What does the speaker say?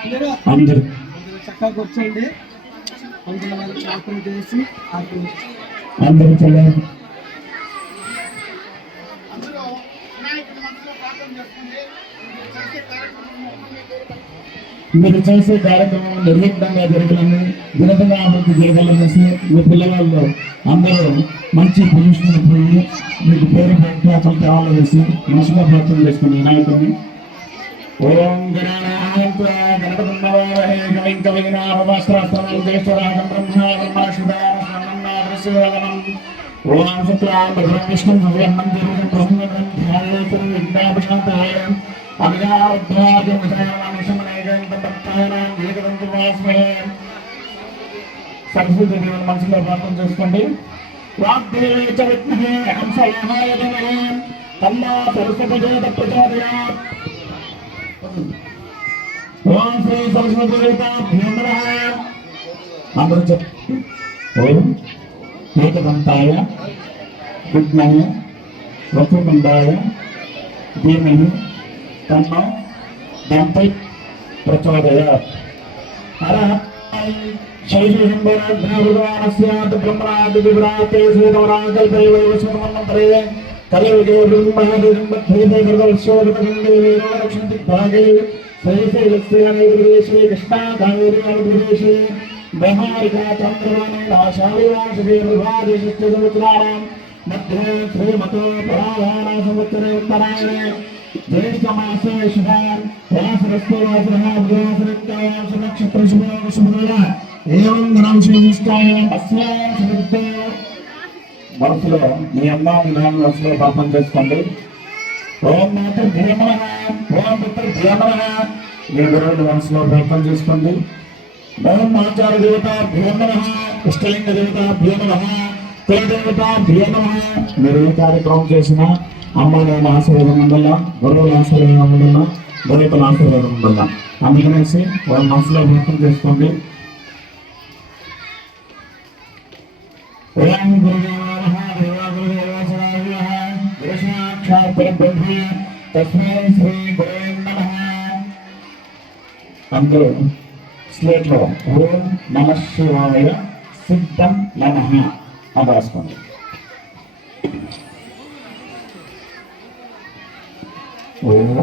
అందరూ చక్కగా కూర్చోండి. అందులో వాళ్ళకి ఆకులు చేసి అందరూ చూడండి. మీరు చేసే కార్యక్రమం నిర్విఘ్నంగా జరగాలని, దినదిన అభివృద్ధి జరగాలనేసి మీ పిల్లవాళ్ళు అందరూ మంచి పొజిషన్ పోయి మీకు పేరు ప్రఖ్యాతలు తేవాలనేసి మనసుగా ప్రార్థన చేసుకుని వినాయకుడిని. ఓం సరస్వతి మనసులో ప్రార్థన చేసుకోండి. ఓం శ్రీ సరస్వతి అందరూ చెప్పి ఓం ఏకదంతాయ విద్మహే వక్రతుండాయ ధీమహి తన్నో దంపై ప్రచోదయాత్. శైశంబరాజ్ఞానాస్యాత్ బ్రహ్మణాద్ వివ్రాతే శ్రీధవరాకల్పే వైవస్వన్మంత్రే కలయుగే బ్రహ్మహేదే కృతవశ్యోదకండే వీరవరక్షంతి భాగే శ్రీశైలస్యానిర్దేశే కృష్ణాకావేర్యానిర్దేశే బహారికా చంద్రవాణి ఆశాలివాంశే విభాదేశిష్ఠసముద్రాణం మధ్యే శ్రీమతో పరాధాన సంవత్సరే ఉత్తరాయణే జ్యేష్ఠమాసే శుభాన్ వాసరస్తో వాసరః భూవాసరత్యాయాం సునక్షత్ర శుభోగ ఏవం ధనం శ్రీనిష్టాయాం అస్యాం సువృత్తో. మనసులో మీ అమ్మ మీ నాన్న మనసులో పాపం చేసుకోండి. ఓం మాతృభ్యో నమః, ఓం పితృభ్యో నమః. మీ గురువుని మనసులో ప్రార్థన చేసుకోండి. ఓం ఆచార్య దేవతాభ్యో నమః, ఇష్టలింగ దేవతాభ్యో నమః, కులదేవతాభ్యో నమః. మీరు ఏ కార్యక్రమం చేసినా అమ్మ నాన్న ఆశీర్వాదం ఉండాలా, గురువుల ఆశీర్వాదం ఉండాలా, దేవతల ఆశీర్వాదం ఉండాలా. అందుకనేసి వాళ్ళ మనసులో ప్రార్థన చేసుకోండి. ఓం గురుదేవ తస్మై శ్రీ గురవే నమః. అందరూ స్లేట్ లో ఓం నమః శివాయ సిద్ధం నమః అని రాసుకోండి. ఓం